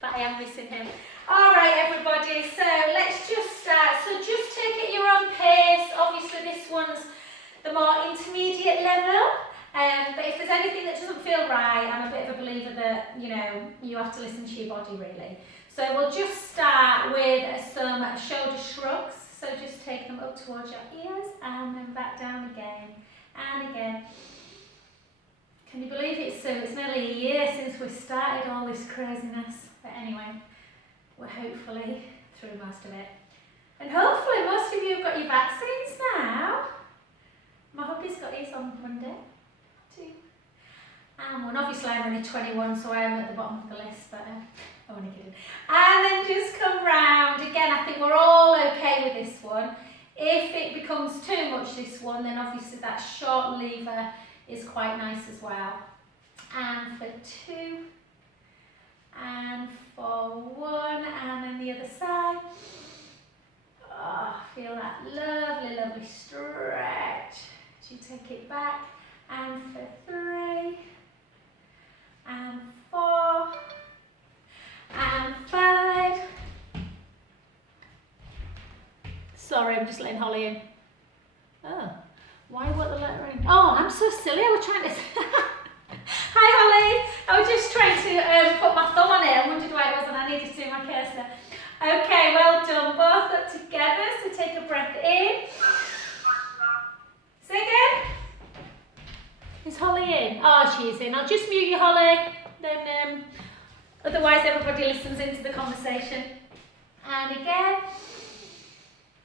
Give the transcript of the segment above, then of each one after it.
But I am missing him. All right, everybody, so let's just start. So just take it at your own pace. Obviously, this one's the more intermediate level. But if there's anything that doesn't feel right, I'm a bit of a believer that, you know, you have to listen to your body, really. So we'll just start with some shoulder shrugs. So just take them up towards your ears and then back down again and again. Can you believe it, Sue? It's nearly a year since we started all this craziness. But anyway, we're hopefully through most of it. And hopefully most of you have got your vaccines now. My hubby's got his on Monday, too. And one, obviously I'm only 21, so I am at the bottom of the list, but I'm only kidding. And then just come round. Again, I think we're all okay with this one. If it becomes too much, this one, then obviously that short lever is quite nice as well. And for 2, and for 1, and then the other side. Oh, feel that lovely, lovely stretch. As you take it back, and for 3, and 4, and 5. Sorry, I'm just letting Holly in. Oh. Why what the letter in? Oh, I'm so silly. I was trying to. Hi, Holly. I was just trying to put my thumb on it. I wondered why it wasn't. I needed to do my cursor. Okay, well done. Both up together. So take a breath in. Say again. Is Holly in? Oh, she's in. I'll just mute you, Holly. Then, otherwise, everybody listens into the conversation. And again,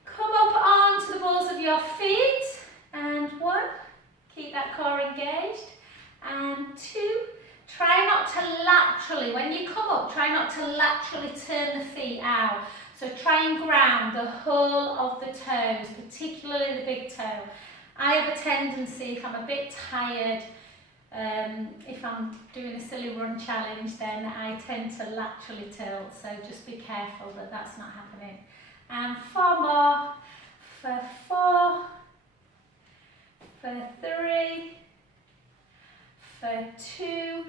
come up onto the balls of your feet. And 1, keep that core engaged. And 2, try not to laterally, when you come up, try not to laterally turn the feet out. So try and ground the whole of the toes, particularly the big toe. I have a tendency, if I'm a bit tired, if I'm doing a silly run challenge, then I tend to laterally tilt. So just be careful that that's not happening. And 4 more, for 4, for 3, for 2,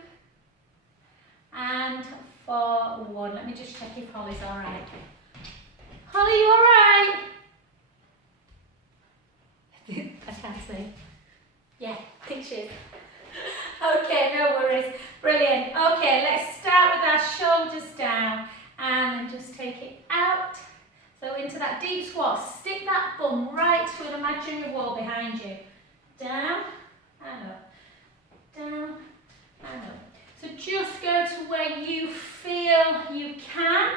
and for 1. Let me just check if Holly's all right. Holly, you all right? I can't see. Yeah, I think she is. Okay, no worries. Brilliant. Okay, let's start with our shoulders down and then just take it out. So into that deep squat. Stick that bum right to an imaginary wall behind you. Down and up, down and up. So just go to where you feel you can.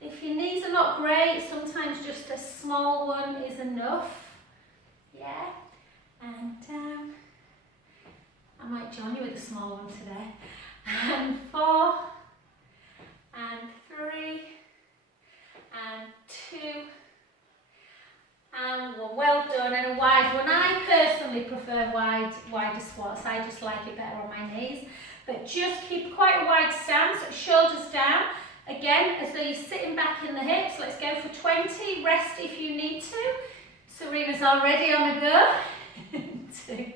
If your knees are not great, sometimes just a small one is enough. Yeah, and down. I might join you with a small one today. And 4, and 3, and 2. And 1. Well done. And a wide one. I personally prefer wider squats. I just like it better on my knees. But just keep quite a wide stance, shoulders down. Again, as though you're sitting back in the hips. Let's go for 20. Rest if you need to. Serena's already on the go. 2,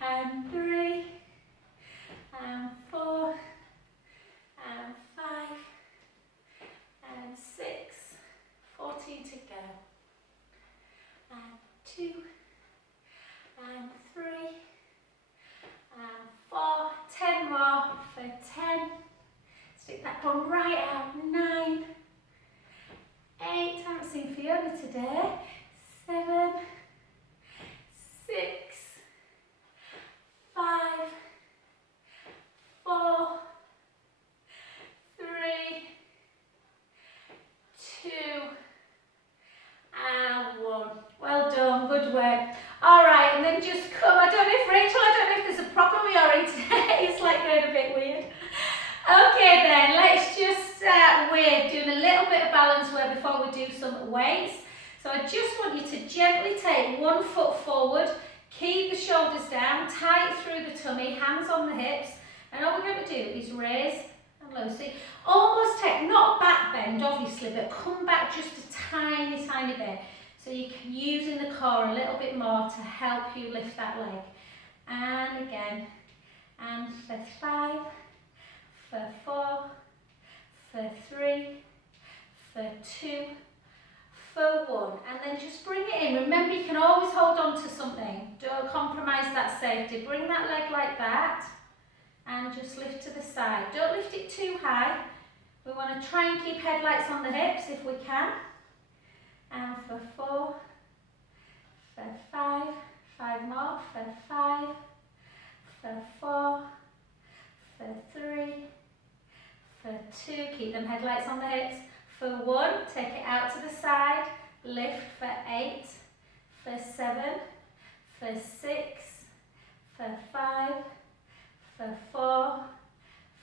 and 3, and 4, and 5, and 6. 14 to go. And 2, and 3, and 4, 10 more for 10. Stick that one right out. 9, 8, I haven't seen Fiona today. 7, 6, 5, 4, 3, 2, and 1. Well done, good work. All right, and then just come. I don't know if Rachel, I don't know if there's a problem with your internet. It's like going a bit weird. Okay then, let's just start with doing a little bit of balance work before we do some weights. So I just want you to gently take 1 foot forward, keep the shoulders down, tight through the tummy, hands on the hips, and all we're going to do is raise and lower. See, almost take, not back bend obviously, but come back just a tiny, tiny bit. So you're using the core a little bit more to help you lift that leg. And again, and for 5, for 4, for 3, for 2, for 1. And then just bring it in. Remember, you can always hold on to something. Don't compromise that safety. Bring that leg like that and just lift to the side. Don't lift it too high. We want to try and keep headlights on the hips if we can. And for 4, for 5, 5 more, for 5, for 4, for 3, for 2, keep them headlights on the hips, for 1, take it out to the side, lift for 8, for 7, for 6, for 5, for 4,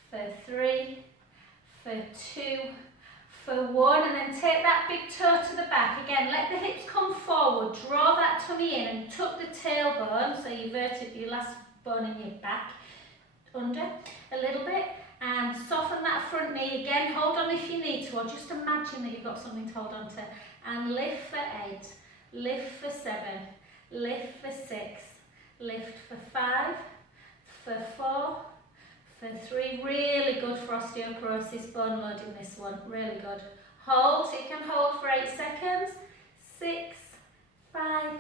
for 3, for 2, for 1, and then take that big toe to the back. Again, let the hips come forward, draw that tummy in and tuck the tailbone, so your last bone in your back, under a little bit, and soften that front knee. Again, hold on if you need to, or just imagine that you've got something to hold on to, and lift for 8, lift for 7, lift for 6, lift for 5, for 4, for 3, really good for osteoporosis, bone loading this one, really good. Hold, so you can hold for 8 seconds, 6, 5,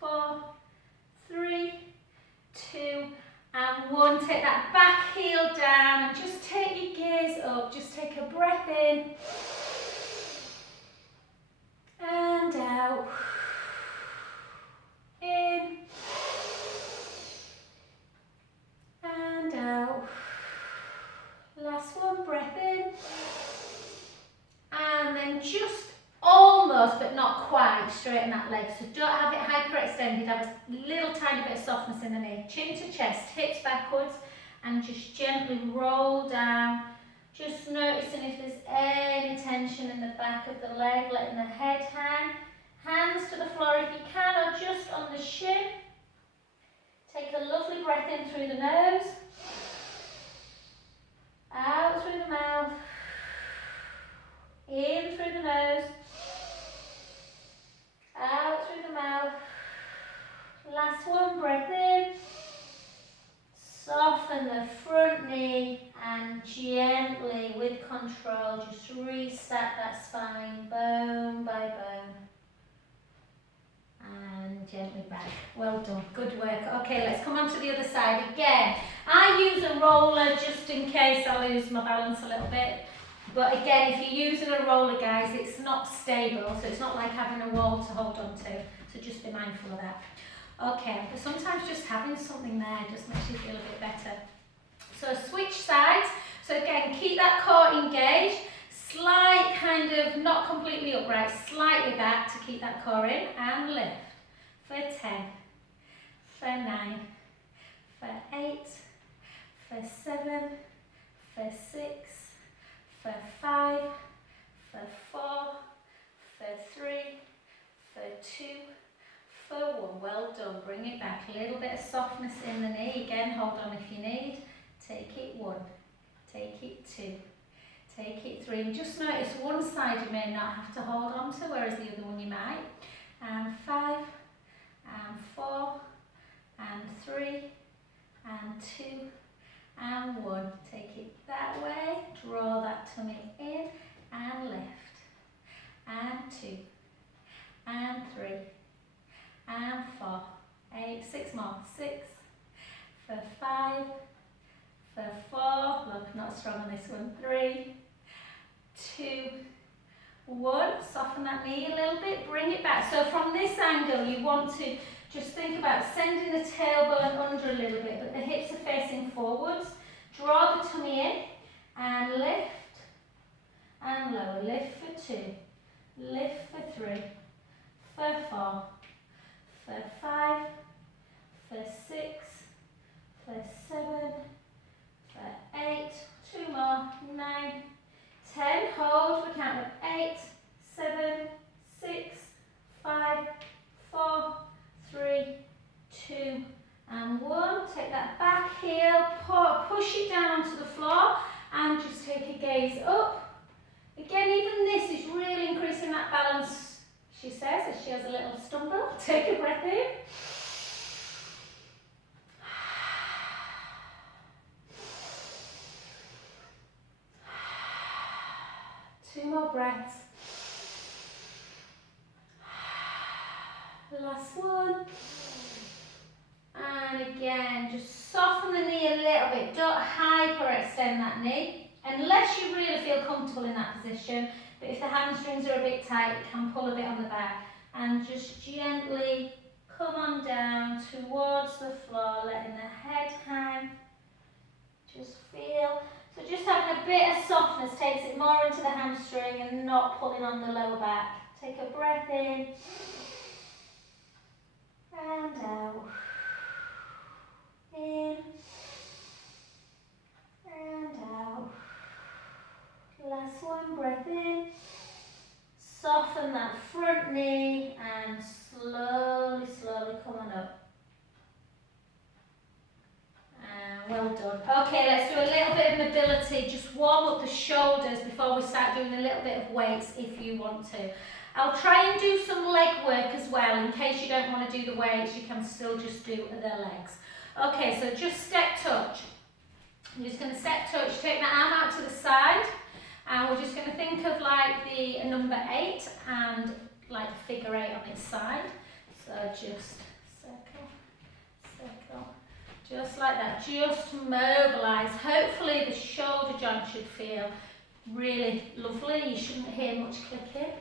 4, 3, 2, and 1. Take that back heel down and just take your gaze up, just take a breath in, and out, in, and out. Last one, breath in, and then just almost but not quite straighten that leg, so don't have it hyperextended, have a little tiny bit of softness in the knee, chin to chest, hips backwards, and just gently roll down, just noticing if there's any tension in the back of the leg, letting the head hang, hands to the floor if you can, or just on the shin. Take a lovely breath in through the nose, out through the mouth, in through the nose, out through the mouth. Last one, breath in, soften the front knee and gently, with control, just reset that spine bone by bone. And gently back. Well done, good work. Okay, let's come on to the other side again. I use a roller just in case I lose my balance a little bit. But again, if you're using a roller, guys, it's not stable, so it's not like having a wall to hold on to. So just be mindful of that. Okay, but sometimes just having something there just makes you feel a bit better. So switch sides. So again, keep that core engaged. Slight kind of, not completely upright, slightly back to keep that core in, and lift for 10, for 9, for 8, for 7, for 6, for 5, for 4, for 3, for 2, for 1. Well done. Bring it back. A little bit of softness in the knee. Again, hold on if you need. Take it 1, take it 2. Take it 3, and just notice one side you may not have to hold on to, whereas the other one you might. And 5, and 4, and 3, and 2, and 1. Take it that way, draw that tummy in, and lift. And 2, and 3, and 4, 8, 6 more, 6, for 5, for 4, look, not strong on this one, 3, 2, 1, soften that knee a little bit, bring it back. So from this angle you want to just think about sending the tailbone under a little bit, but the hips are facing forwards. Draw the tummy in and lift and lower. Lift for 2, lift for 3, for 4, for 5, for 6, for 7, for 8, 2 more, 9, 10, hold, we count of 8, 7, 6, 5, 4, 3, 2, and 1. Take that back heel, push it down onto the floor, and just take a gaze up. Again, even this is really increasing that balance, she says, as she has a little stumble. Take a breath in. breaths. Last one. And again, just soften the knee a little bit. Don't hyperextend that knee unless you really feel comfortable in that position. But if the hamstrings are a bit tight, you can pull a bit on the back. And just gently come on down towards the floor, letting the head hang. Just feel. So just having a bit of softness takes it more into the hamstring and not pulling on the lower back. Take a breath in. And out. In. And out. Last one, breath in. Soften that front knee and slowly, slowly come on up. And well done. Okay, let's do a little bit of mobility. Just warm up the shoulders before we start doing a little bit of weights if you want to. I'll try and do some leg work as well. In case you don't want to do the weights, you can still just do the legs. Okay, so just step touch. You're just going to step touch, take the arm out to the side. And we're just going to think of like the number 8 and like the figure 8 on its side. So just circle, circle, just like that. Just mobilise. Hopefully the shoulder joint should feel really lovely. You shouldn't hear much clicking.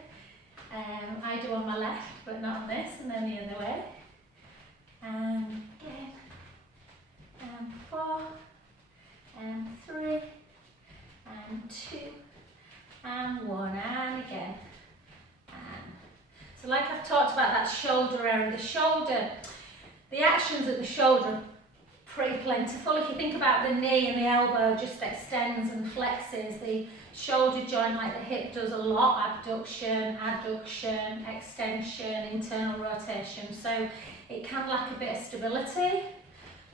I do on my left, but not on this, and then the other way. And again, and 4, and 3, and 2. And 1, and again, and so like I've talked about that shoulder area, the actions at the shoulder are pretty plentiful. If you think about the knee and the elbow just extends and flexes, the shoulder joint like the hip does a lot, abduction, adduction, extension, internal rotation, so it can lack a bit of stability.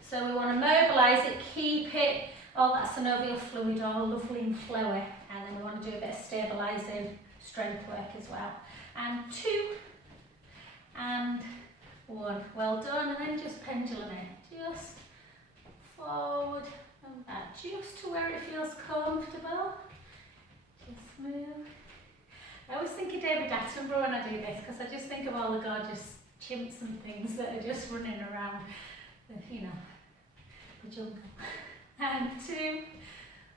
So we want to mobilise it, keep it, all that synovial fluid all lovely and flowy. And then we want to do a bit of stabilising strength work as well. And 2, and 1. Well done. And then just pendulum it. Just forward and back. Just to where it feels comfortable. Just move. I always think of David Attenborough when I do this, because I just think of all the gorgeous chimps and things that are just running around the, the jungle. And 2.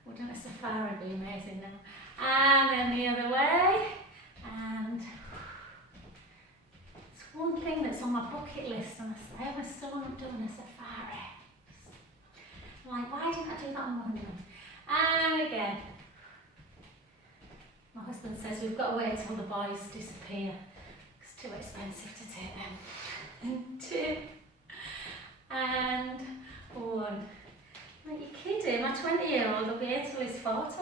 Wouldn't a safari be amazing now? And then the other way. And it's one thing that's on my bucket list, and I still haven't done a safari. I'm like, why didn't I do that on Monday? And again. My husband says we've got to wait until the boys disappear. It's too expensive to take them. And 2. And 1. Are you kidding? My 20-year-old will be here till he's 40.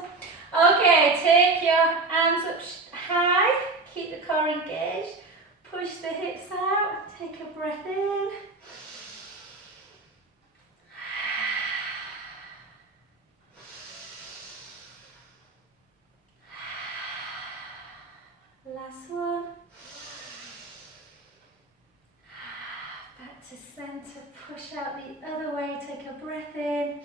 Okay, take your arms up high, keep the core engaged, push the hips out, take a breath in. Last one. Back to centre, push out the other way, take a breath in.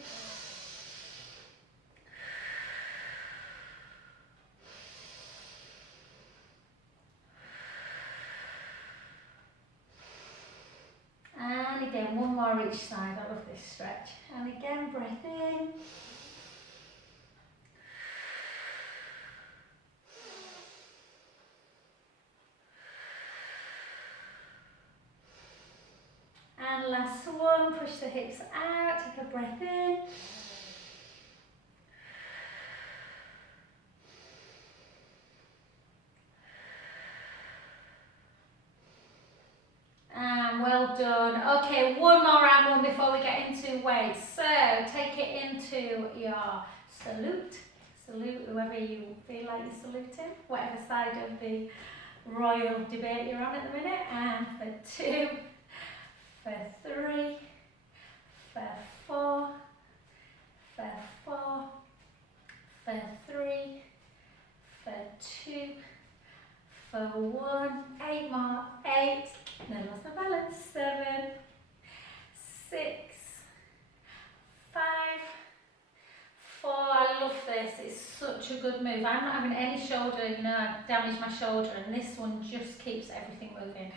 And again, one more each side. I love this stretch. And again, breath in. And last one, push the hips out, take a breath in. And well done. Okay, one more round one before we get into weights. So take it into your salute. Salute whoever you feel like you're saluting, whatever side of the royal debate you're on at the minute. And for 2, for 3, for 4, for 4, for 3, for 2, for 1, 8 more, 8, then lost my balance, 7, 6, 5, 4, I love this, it's such a a good move. I'm not having any shoulder, you know, I damaged my shoulder, and this one just keeps everything moving.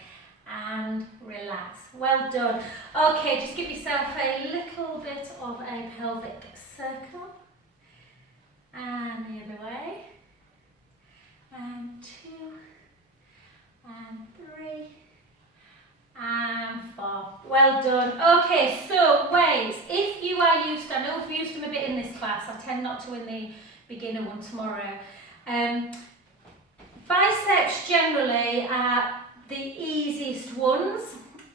And relax. Well done. Okay, just give yourself a little bit of a pelvic circle. And the other way. And 2, and 3, and 4. Well done. Okay, so weights. If you are used to, I know we've used them a bit in this class, I tend not to in the beginner one tomorrow. Biceps generally are the easiest ones.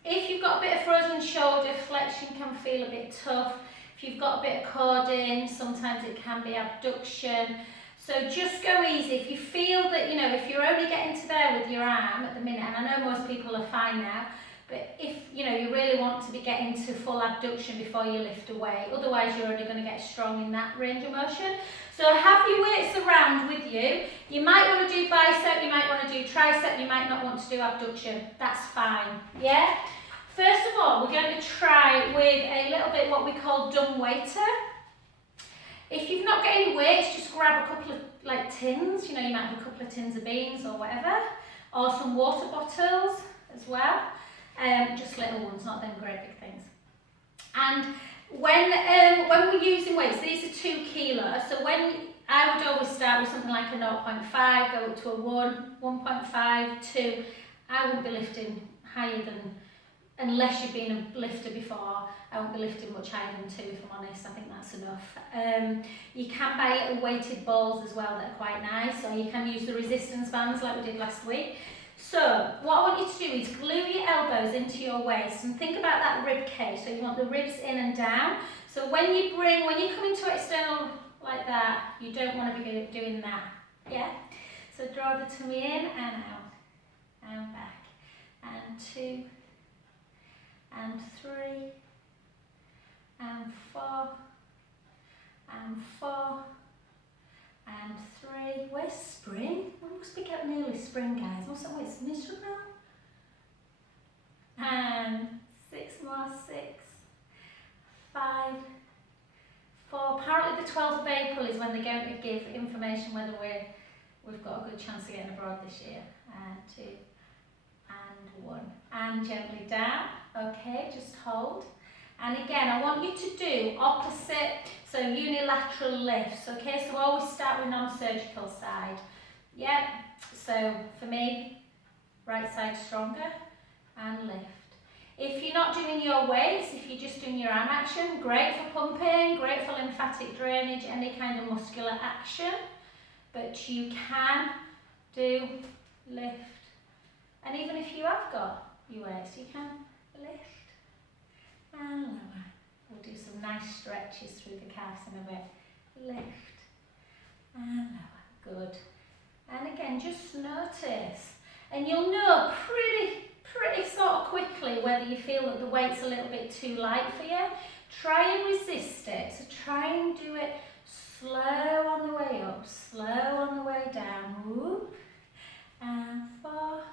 If you've got a bit of frozen shoulder, flexion can feel a bit tough. If you've got a bit of cord in, sometimes it can be abduction. So just go easy. If you feel that, you know, if you're only getting to there with your arm at the minute, and I know most people are fine now, but if, you know, you really want to be getting to full abduction before you lift away, otherwise you're only going to get strong in that range of motion. So have your weights around with you. You might want to do bicep, you might want to do tricep, you might not want to do abduction. That's fine, yeah? First of all, we're going to try with a little bit what we call dumb waiter. If you've not got any weights, just grab a couple of like tins, you know, you might have a couple of tins of beans or whatever, or some water bottles as well. Just little ones, not them great big things. And when we're using weights, these are 2 kilos, so I would always start with something like a 0.5, go up to a 1, 1.5, 2. I wouldn't be lifting higher than, unless you've been a lifter before, I won't be lifting much higher than 2 if I'm honest. I think that's enough. You can buy little weighted balls as well that are quite nice, or you can use the resistance bands like we did last week. So what I want you to do is glue your elbows into your waist and think about that rib cage. So you want the ribs in and down. So when you come into external like that, you don't want to be doing that. Yeah? So draw the tummy in and out and back. And 2 and 3 and 4 and 4 and 3. Where's spring? We must be getting nearly spring, guys. Mustn't we? It's miserable. And 6 more. 6, 5, 4. Apparently the 12th of April is when they're going to give information whether we've got a good chance of getting abroad this year. And 2 and 1. And gently down. Okay, just hold. And again, I want you to do opposite, so unilateral lifts, okay? So always start with non-surgical side. Yep, so for me, right side stronger, and lift. If you're not doing your weights, if you're just doing your arm action, great for pumping, great for lymphatic drainage, any kind of muscular action. But you can do lift. And even if you have got your weights, you can lift. And lower. We'll do some nice stretches through the calves in a bit. Lift and lower. Good. And again, just notice. And you'll know pretty sort of quickly whether you feel that the weight's a little bit too light for you. Try and resist it. So try and do it slow on the way up, slow on the way down. Whoop. And 4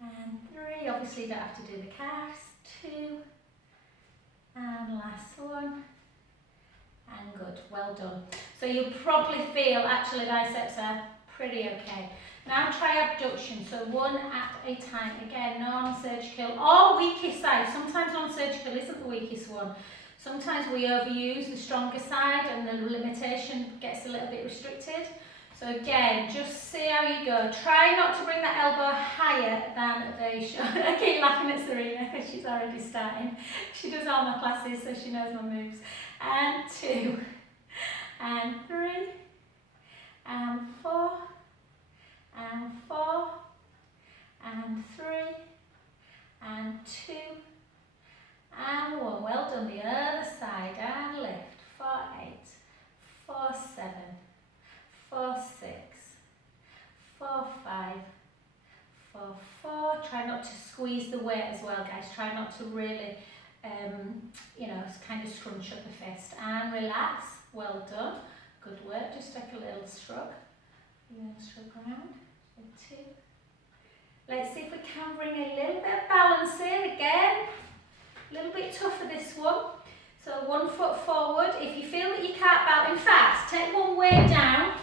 and 3. Obviously you don't have to do the calves. 2. And last one, and good, well done. So you'll probably feel actually biceps are pretty okay. Now try abduction, so 1 at a time. Again, non-surgical or weakest side. Sometimes non-surgical isn't the weakest one. Sometimes we overuse the stronger side and the limitation gets a little bit restricted. So again, just see how you go. Try not to bring that elbow higher than the shoulder. I keep laughing at Serena because she's already starting. She does all my classes, so she knows my moves. And 2, and 3, and 4, and 4, and 3, and 2, and 1. Well done. The other side, and lift. 4, 8, 4, 7. 4, 6, 4, 5, 4, 4. Try not to squeeze the weight as well, guys. Try not to really, you know, kind of scrunch up the fist. And relax. Well done. Good work. Just take a little shrug. A little shrug around. 2. Let's see if we can bring a little bit of balance in again. A little bit tougher this one. So 1 foot forward. If you feel that you can't balance, in fact, take one way down.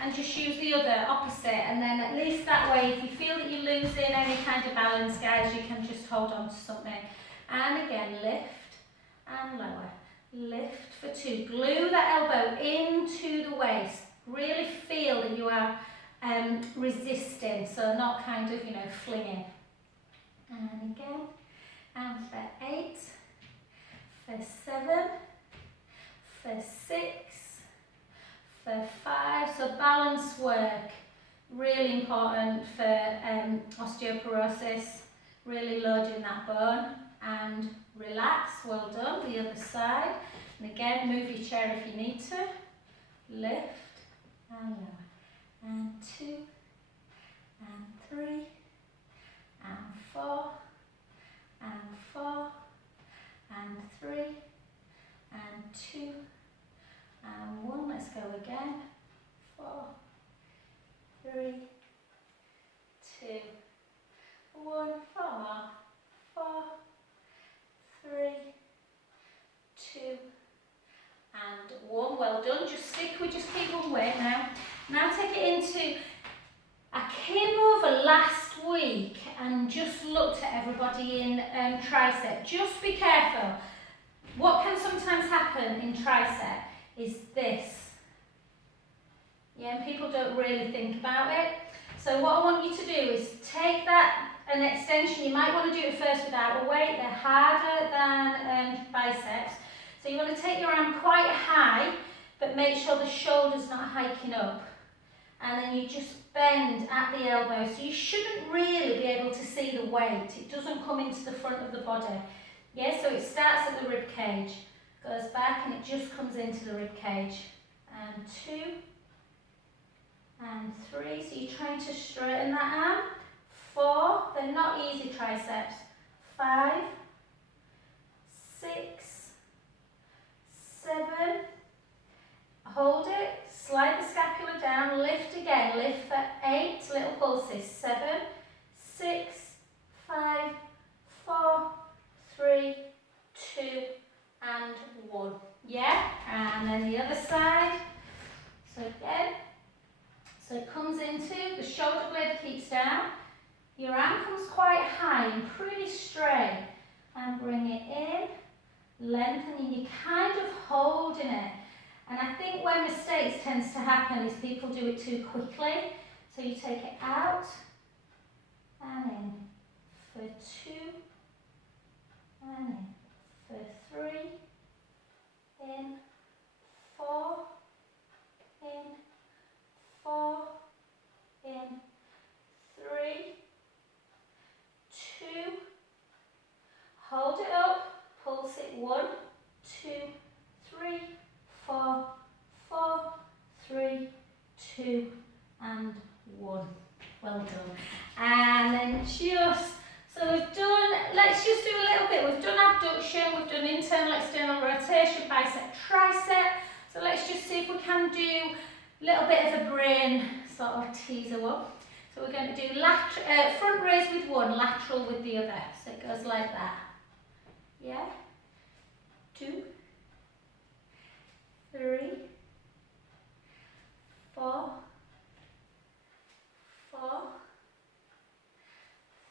and just use the other opposite, and then at least that way, if you feel that you're losing any kind of balance, guys, you can just hold on to something. And again, lift and lower. Lift for 2. Glue that elbow into the waist. Really feel that you are resisting, so not kind of, you know, flinging. And again, and for 8, for 7, for 6, for 5. So balance work, really important for osteoporosis, really loading that bone. And relax, well done, the other side. And again, move your chair if you need to. Lift and lower. And 2, and 3, and 4, and 4, and 3, and 2, and 1. Let's go again. 4, 3, 2, 1. 4, 4, 3, 2, and 1. Well done. Just keep on weight now. Now take it into. I came over last week and just looked at everybody in tricep. Just be careful. What can sometimes happen in tricep is this. Yeah, and people don't really think about it. So what I want you to do is take that an extension. You might want to do it first without a weight. They're harder than biceps. So you want to take your arm quite high, but make sure the shoulder's not hiking up. And then you just bend at the elbow. So you shouldn't really be able to see the weight. It doesn't come into the front of the body. Yeah, so it starts at the rib cage, goes back, and it just comes into the rib cage. And 2, and 3. So you're trying to straighten that arm. 4, they're not easy triceps. 5, 6, 7, hold it, slide the scapula down, lift again, lift for 8 little pulses. 7, 6, 5, 4, 3, 2, and 1. Yeah, and then the other side. So again, so it comes into, the shoulder blade keeps down, your arm comes quite high and pretty straight, and bring it in, lengthening, you're kind of holding it. And I think where mistakes tends to happen is people do it too quickly. So you take it out and in for 2, and in for 3, in 4, in 4, in 3, 2, hold it up, pulse it 1, 2, 3, 4, 4, 3, 2, and 1. Well done. And then just, so we've done, let's just do a little bit. We've done abduction, we've done internal, external rotation, bicep, tricep. So let's just see if we can do a little bit of a brain sort of teaser one. So we're going to do front raise with one, lateral with the other. So it goes like that. Yeah? 2, 3, 4, 4,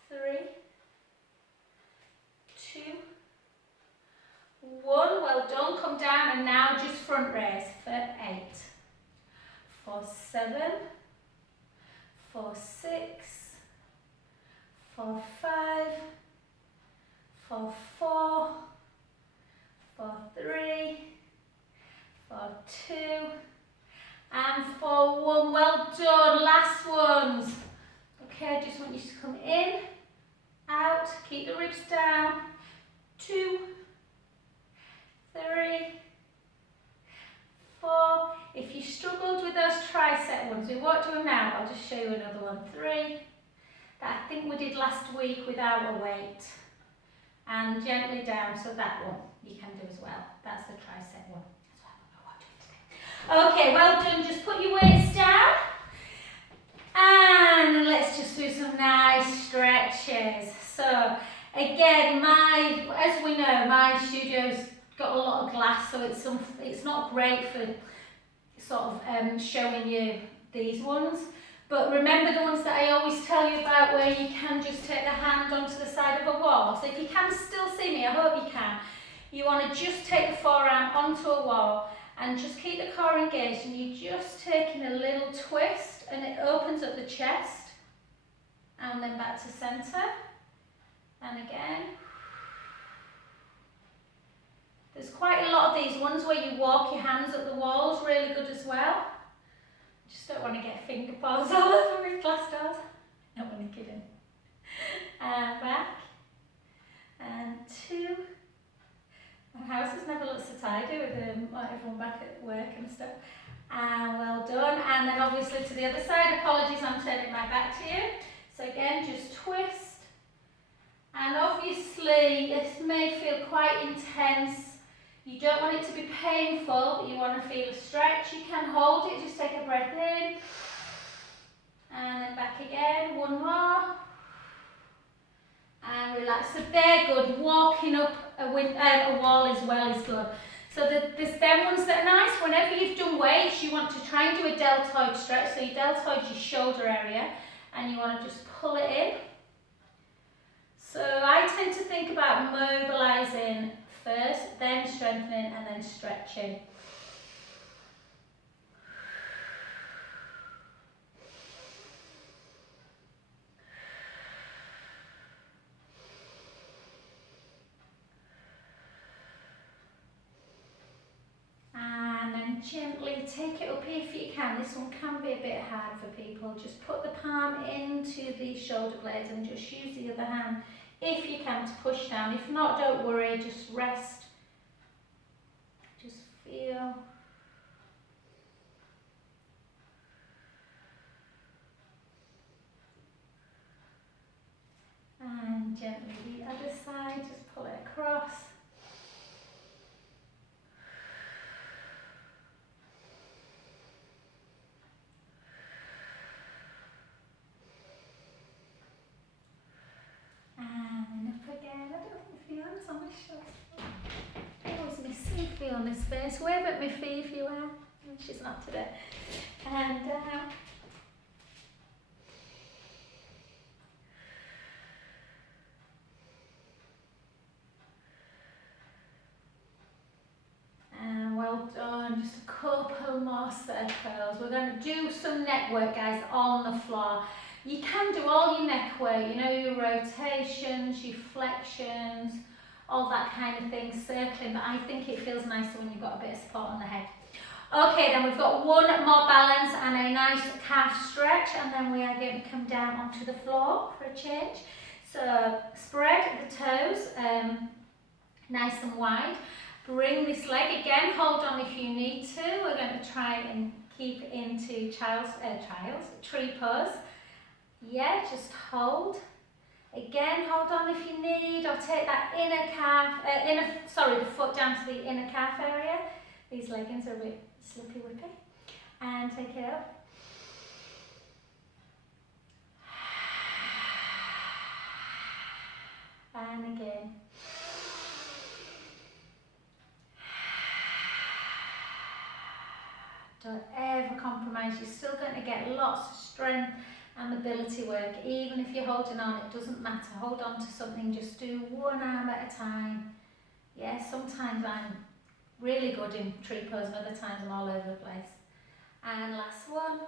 3, 2, 1. Well done. Come down and now just front raise for 8, for 7, for 6, for 5, for 4, for 3, for 2, and for 1. Well done. Last ones. Okay, I just want you to come in, out, keep the ribs down. 2, 3, 4. If you struggled with those tricep ones, we won't do them now, I'll just show you another one. 3, that I think we did last week without a weight. And gently down, so that one you can do as well. That's the tricep one. Okay, well done. Just put your weights down. And let's just do some nice stretches. So again, as we know, my studio's got a lot of glass, so it's not great for sort of showing you these ones. But remember the ones that I always tell you about where you can just take the hand onto the side of a wall. So if you can still see me, I hope you can. You want to just take the forearm onto a wall and just keep the core engaged, and you're just taking a little twist and it opens up the chest and then back to centre. And again. There's quite a lot of these ones where you walk your hands up the walls, really good as well. Just don't want to get finger paws all over my glass doors. Not only kidding. And back. And 2. My house has never looked so tidy with everyone back at work and stuff. And well done. And then obviously to the other side. Apologies, I'm turning my back to you. So again, just twist. And obviously this may feel quite intense. You don't want it to be painful, but you want to feel a stretch. You can hold it, just take a breath in. And then back again, 1 more. And relax. So they're good. Walking up a wall as well is good. So there's them ones that are nice. Whenever you've done weights, you want to try and do a deltoid stretch. So your deltoid is your shoulder area. And you want to just pull it in. So I tend to think about mobilising first, then strengthening, and then stretching. And then gently take it up if you can. This one can be a bit hard for people. Just put the palm into the shoulder blades and just use the other hand if you can to push down. If not, don't worry, just rest. Just feel. And gently the other side, just pull it across. On this face, wave at my feet if you are. She's not today. And down. And well done. Just a couple more circles. We're going to do some neck work, guys, on the floor. You can do all your neck work, you know, your rotations, your flexions, all that kind of thing, circling, but I think it feels nicer when you've got a bit of support on the head. Okay, then we've got 1 more balance and a nice calf stretch, and then we are going to come down onto the floor for a change. So spread the toes nice and wide. Bring this leg again, hold on if you need to. We're going to try and keep into tree pose. Yeah, just hold. Again, hold on if you need, or take that inner calf, the foot down to the inner calf area. These leggings are a bit slippy whippy. And take it up. And again. Don't ever compromise, you're still going to get lots of strength and mobility work. Even if you're holding on, it doesn't matter. Hold on to something, just do 1 arm at a time. Yeah, sometimes I'm really good in tree pose and other times I'm all over the place. And last one.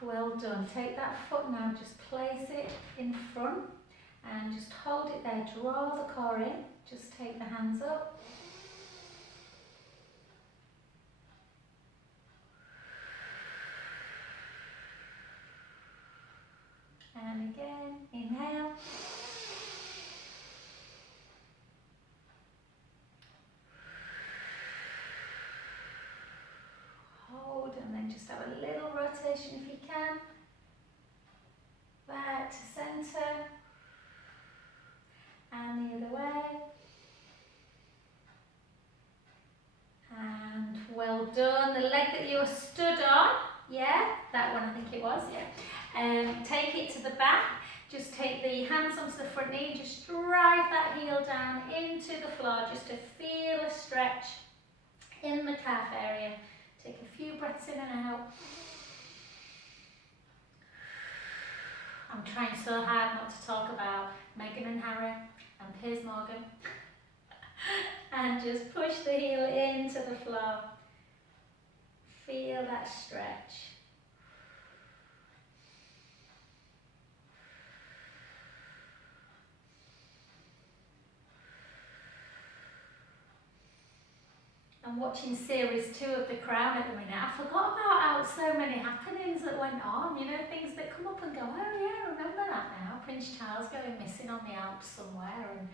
Well done. Take that foot now, just place it in front and just hold it there. Draw the core in, just take the hands up. And again, inhale. Hold, and then just have a little rotation if you can. Back to centre. And the other way. And well done. The leg that you were stood on, yeah, that one I think it was, yeah. Take it to the back, just take the hands onto the front knee, just drive that heel down into the floor just to feel a stretch in the calf area. Take a few breaths in and out. I'm trying so hard not to talk about Meghan and Harry and Piers Morgan. And just push the heel into the floor. Feel that stretch. I'm watching series 2 of The Crown at the minute. I forgot about how so many happenings that went on, you know, things that come up and go, oh yeah, I remember that now. Prince Charles going missing on the Alps somewhere, and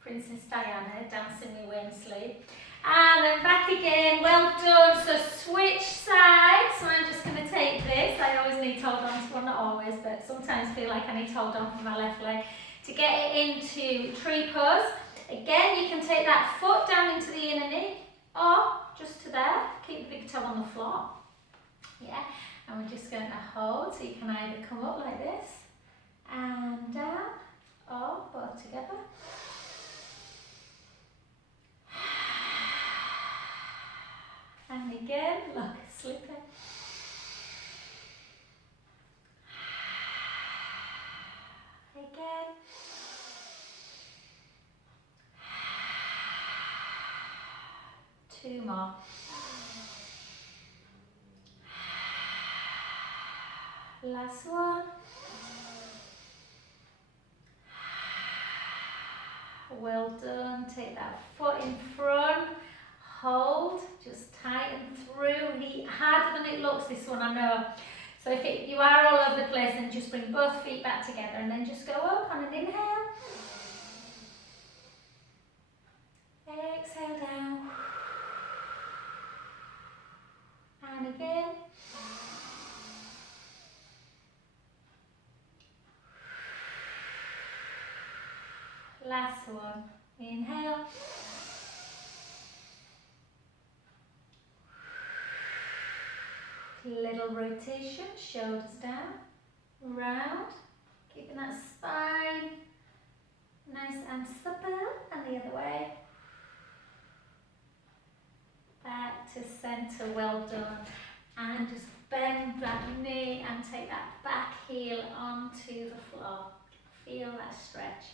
Princess Diana dancing with Winsley. And then back again, well done. So switch sides. So I'm just going to take this. I always need to hold on to, well not always, but sometimes feel like I need to hold on for my left leg to get it into tree pose. Again, you can take that foot down into the inner knee, or just to there, keep the big toe on the floor. Yeah, and we're just going to hold, so you can either come up like this, and down, or both together. And again, like a slipper. Again. Two more. Last one. Well done. Take that foot in front. Hold. Just tighten through. Harder than it looks, this one, I know. So if you are all over the place, then just bring both feet back together and then just go up on an inhale. Exhale down. And again. Last one. Inhale. Little rotation, shoulders down, round, keeping that spine nice and supple, and the other way. Back to center, well done. And just bend that knee and take that back heel onto the floor. Feel that stretch.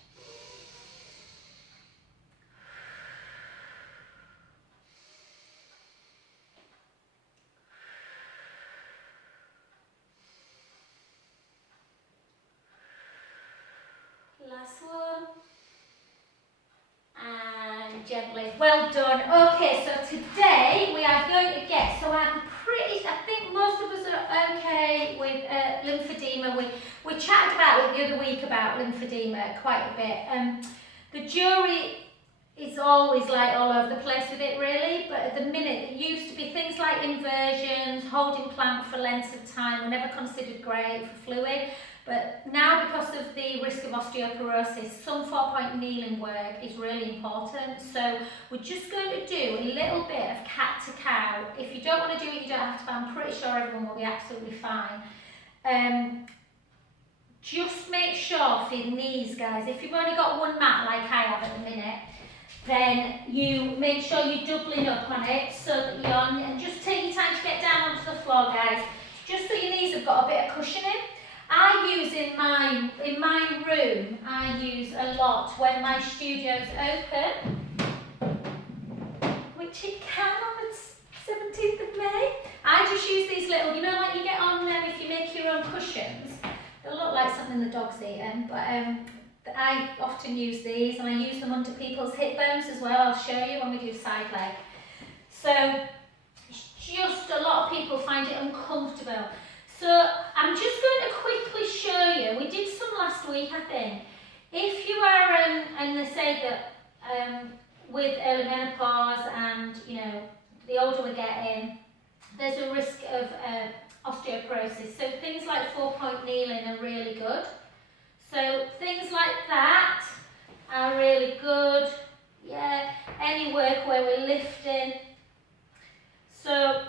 Last one. And gently. Well done. Okay, so today we are going to get, so I think most of us are okay with lymphedema. We chatted about it the other week about lymphedema quite a bit. The jury is always like all over the place with it really, but at the minute it used to be things like inversions, holding plank for lengths of time were never considered great for fluid. But now, because of the risk of osteoporosis, some 4-point kneeling work is really important. So we're just going to do a little bit of cat to cow. If you don't want to do it, you don't have to, but I'm pretty sure everyone will be absolutely fine. Just make sure for your knees, guys, if you've only got one mat like I have at the minute, then you make sure you're doubling up on it so that you're on, and just take your time to get down onto the floor, guys, just so your knees have got a bit of cushioning. I use in my room, I use a lot when my studio's open, which it can on the 17th of May. I just use these little, you know, like you get on if you make your own cushions. They look like something the dog's eaten, but I often use these, and I use them under people's hip bones as well. I'll show you when we do side leg. So it's just a lot of people find it uncomfortable. So I'm just going to quickly show you, we did some last week I think. If you are, and they say that with early menopause and, you know, the older we're getting, there's a risk of osteoporosis. So things like 4-point kneeling are really good. So things like that are really good. Yeah, any work where we're lifting. So,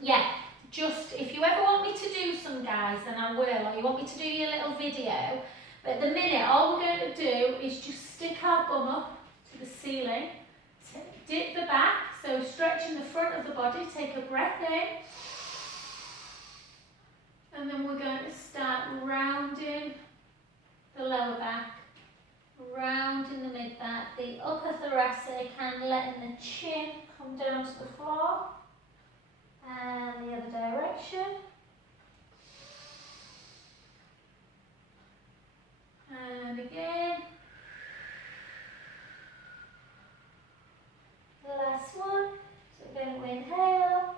yeah. Just, if you ever want me to do some, guys, then I will, or you want me to do your little video, but at the minute, all we're going to do is just stick our bum up to the ceiling, dip the back, So stretching the front of the body, take a breath in. And then we're going to start rounding the lower back, rounding the mid back, the upper thoracic, and letting the chin come down to the floor. And the other direction. And again. The last one. So we're going to inhale.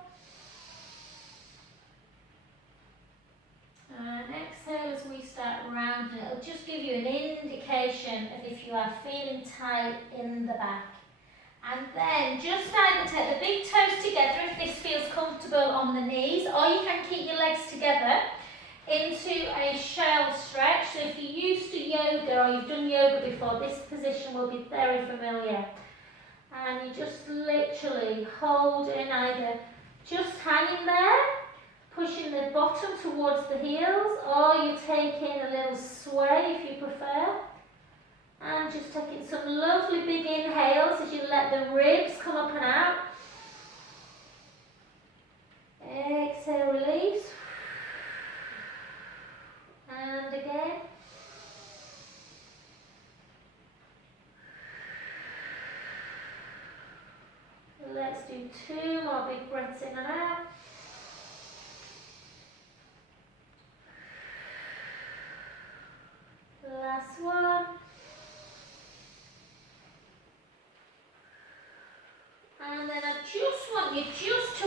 And exhale as we start rounding. It'll just give you an indication of if you are feeling tight in the back. And then just either take the big toes together if this feels comfortable on the knees, or you can keep your legs together into a shell stretch. So if you're used to yoga or you've done yoga before, this position will be very familiar. And you just literally hold in either just hanging there, pushing the bottom towards the heels, or you're taking a little sway if you prefer. And just taking some lovely big inhales as you let the ribs come up and out. Exhale, release. And again. Let's do 2 more big breaths in and out. Last one. And then I just want you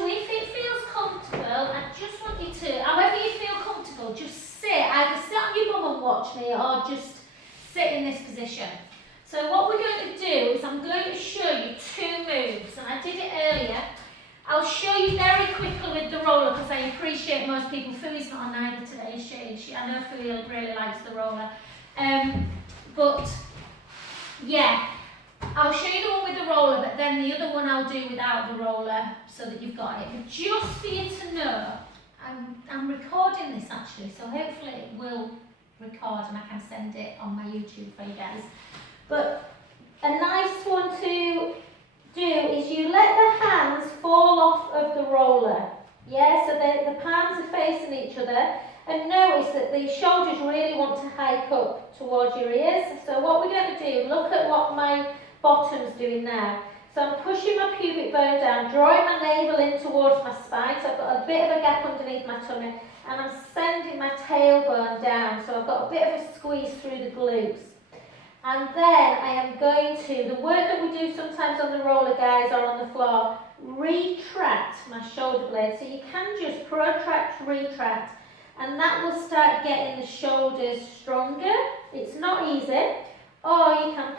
if it feels comfortable, I just want you to, however you feel comfortable, just sit. Either sit on your bum and watch me, or just sit in this position. So what we're going to do is I'm going to show you 2 moves, and I did it earlier. I'll show you very quickly with the roller because I appreciate most people. Fui's not on either today, is she? I know Fui really likes the roller. But yeah, I'll show you the one with the roller, but then the other one I'll do without the roller so that you've got it. But just for you to know, I'm recording this actually, so hopefully it will record and I can send it on my YouTube for you guys. But a nice one to do is you let the hands fall off of the roller. Yeah, so the palms are facing each other. And notice that the shoulders really want to hike up towards your ears. So what we're going to do, look at what my bottom's doing now. So I'm pushing my pubic bone down, drawing my navel in towards my spine. So I've got a bit of a gap underneath my tummy. And I'm sending my tailbone down. So I've got a bit of a squeeze through the glutes. And then I am going to, the work that we do sometimes on the roller, guys, or on the floor, retract my shoulder blades. So you can just protract, retract, and that will start getting the shoulders stronger. It's not easy. Or you can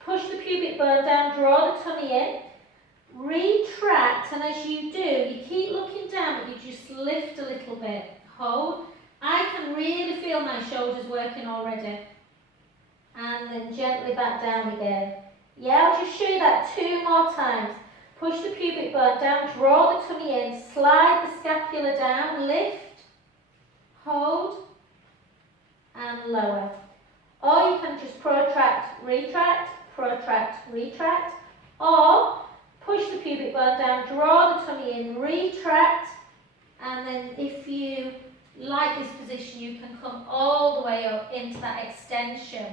push the pubic bone down, draw the tummy in, retract, and as you do, you keep looking down, but you just lift a little bit. Hold. I can really feel my shoulders working already. And then gently back down again. Yeah, I'll just show you that 2 more times. Push the pubic bone down, draw the tummy in, slide the scapula down, lift, hold, and lower. Or you can just protract, retract, or push the pubic bone down, draw the tummy in, retract, and then if you like this position, you can come all the way up into that extension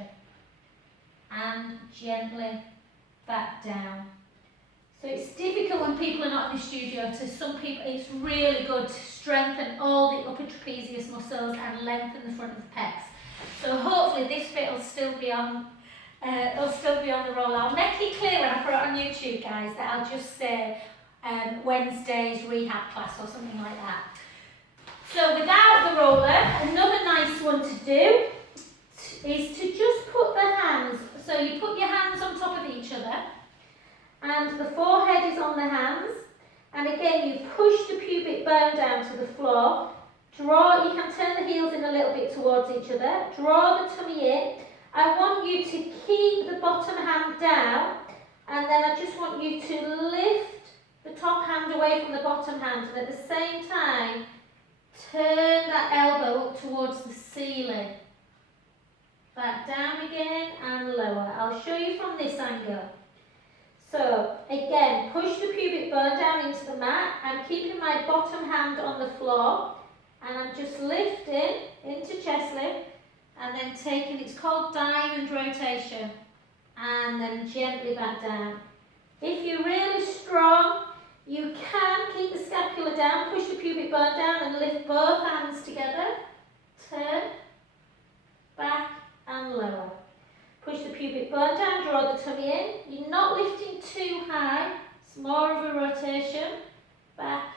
and gently back down. So it's difficult when people are not in the studio. To some people, it's really good to strengthen all the upper trapezius muscles and lengthen the front of the pecs. So hopefully this bit will still be on. It'll still be on the roll. I'll make it clear when I put it on YouTube, guys, that I'll just say Wednesday's rehab class or something like that. So without the roller, another nice one to do is to just put the hands. So you put your hands on top of each other, and the forehead is on the hands, and again you push the pubic bone down to the floor, draw, you can turn the heels in a little bit towards each other, draw the tummy in. I want you to keep the bottom hand down, and then I just want you to lift the top hand away from the bottom hand, and at the same time turn that elbow up towards the ceiling. Back down again and lower. I'll show you from this angle. So again, push the pubic bone down into the mat. I'm keeping my bottom hand on the floor and I'm just lifting into chest lift and then taking, it's called diamond rotation, and then gently back down. If you're really strong, you can keep the scapula down, push the pubic bone down and lift both hands together. Turn, back and lower. Push the pubic bone down, draw the tummy in. You're not lifting too high, it's more of a rotation. Back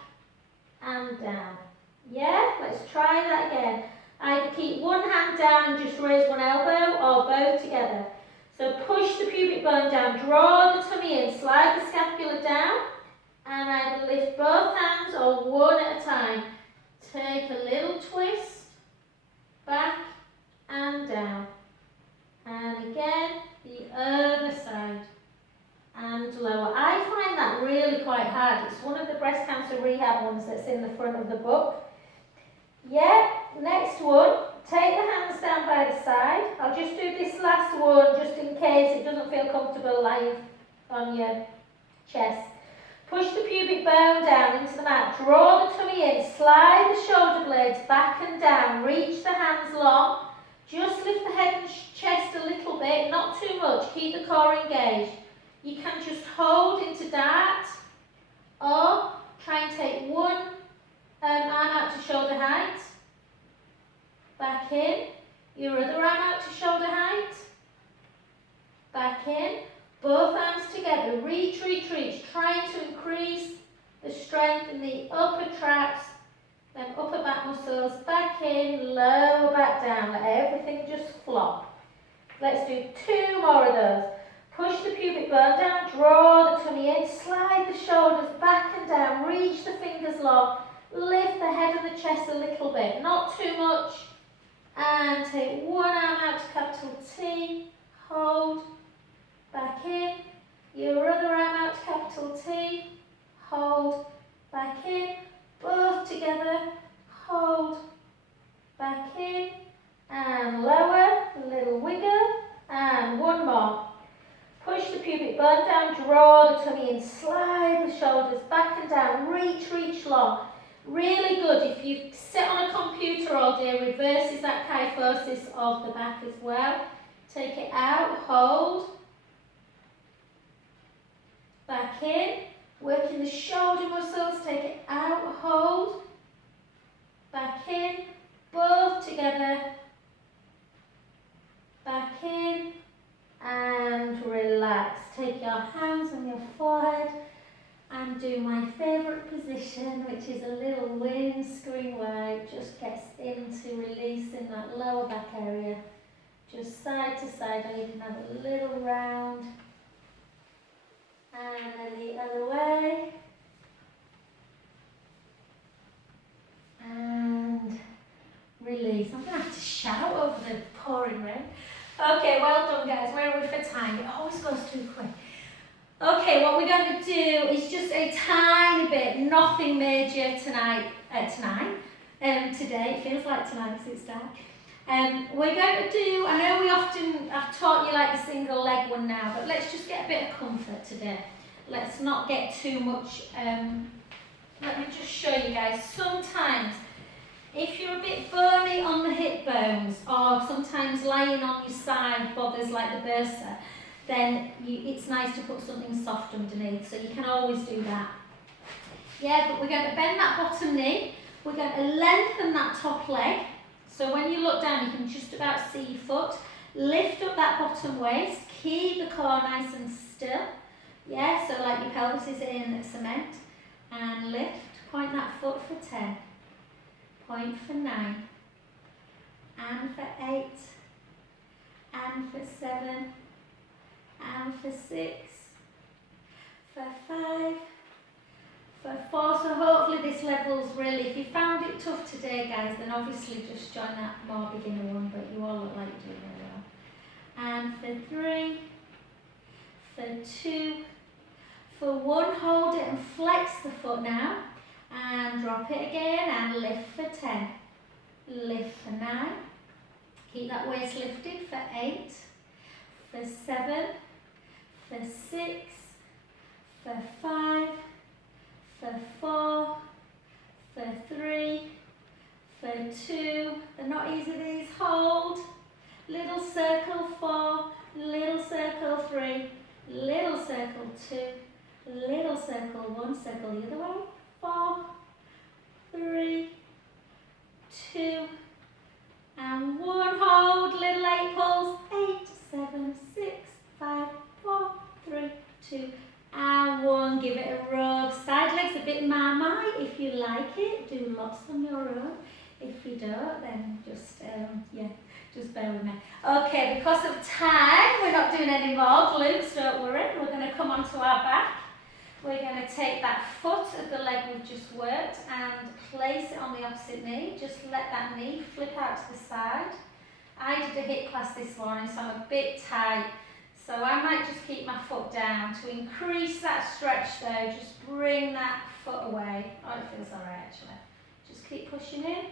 and down. Yeah, let's try that again. Either keep one hand down and just raise one elbow, or both together. So push the pubic bone down, draw the tummy in, slide the scapula down, and either lift both hands or one at a time. Take a little twist, back and down. And again, the other side. And lower. I find that really quite hard. It's one of the breast cancer rehab ones that's in the front of the book. Yeah, next one. Take the hands down by the side. I'll just do this last one just in case it doesn't feel comfortable lying on your chest. Push the pubic bone down into the mat. Draw the tummy in. Slide the shoulder blades back and down. Reach the hands long. Just lift the head and chest a little bit, not too much. Keep the core engaged. You can just hold into dart or try and take one arm out to shoulder height. Back in. Your other arm out to shoulder height. Back in. Both arms together. Reach, reach, reach. Trying to increase the strength in the upper traps, then upper back muscles. Back in, lower back down. Let everything just flop. Let's do 2 more of those. Push the pubic bone down, draw the tummy in, slide the shoulders back and down, reach the fingers long, lift the head and the chest a little bit, not too much. And take one arm out to capital T, hold, back in. Your other arm out to capital T, hold, back in. Both together, hold, back in, and lower, a little wiggle, and one more. Push the pubic bone down, draw the tummy in, slide the shoulders back and down, reach, reach long. Really good. If you sit on a computer all day, reverses that kyphosis of the back as well. Take it out, hold, back in. Working the shoulder muscles, take it out, hold, back in, both together, back in, and relax. Take your hands on your forehead and do my favourite position, which is a little windscreen where it just gets into releasing that lower back area. Just side to side, or you can have a little round. And then the other way. And release. I'm going to have to shout over the pouring rain. Okay, well done guys. Where are we for time? It always goes too quick. Okay, what we're going to do is just a tiny bit, nothing major tonight. Today, it feels like tonight because it's dark. We're going to do, I know I've taught you like the single leg one now, but let's just get a bit of comfort today. Let's not get too much, let me just show you guys. Sometimes, if you're a bit bony on the hip bones, or sometimes lying on your side bothers like the bursa, then it's nice to put something soft underneath, so you can always do that. Yeah, but we're going to bend that bottom knee, we're going to lengthen that top leg. So when you look down, you can just about see your foot. Lift up that bottom waist. Keep the core nice and still. Yeah, so like your pelvis is in cement. And lift. Point that foot for 10. Point for 9. And for 8. And for 7. And for 6. For 5. For 4, so hopefully this level's really, if you found it tough today guys, then obviously just join that more beginner one, but you all look like you're doing really well. And for 3, for 2, for 1, hold it and flex the foot now, and drop it again, and lift for 10, lift for 9, keep that waist lifted for 8, for 7, for 6, for 5, for 4, for 3, for 2. They're not easy, these. Hold. Little circle 4, little circle 3, little circle 2, little circle 1, circle the other way. 4, 3, 2, and 1. Hold. Little 8 pulls. 8, 7, 6, 5, 4, 3, 2, and 1. Give it a rub. Side legs a bit marmite if you like it. Do lots on your own. If you don't, then just just bear with me. Okay, because of time, we're not doing any more glutes, don't worry. We're going to come onto our back. We're going to take that foot of the leg we've just worked and place it on the opposite knee. Just let that knee flip out to the side. I did a hip class this morning, so I'm a bit tight. So I might just keep my foot down. To increase that stretch though, just bring that foot away. Oh, it feels alright actually. Just keep pushing in.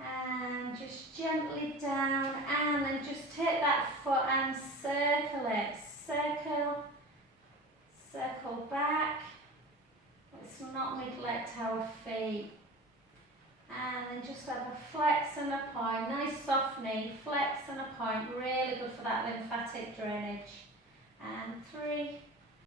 And just gently down, and then just take that foot and circle it. Circle, circle back. Let's not neglect our feet. And then just have a flex and a point. Nice soft knee, flex and a point. Really good for that lymphatic drainage. And 3,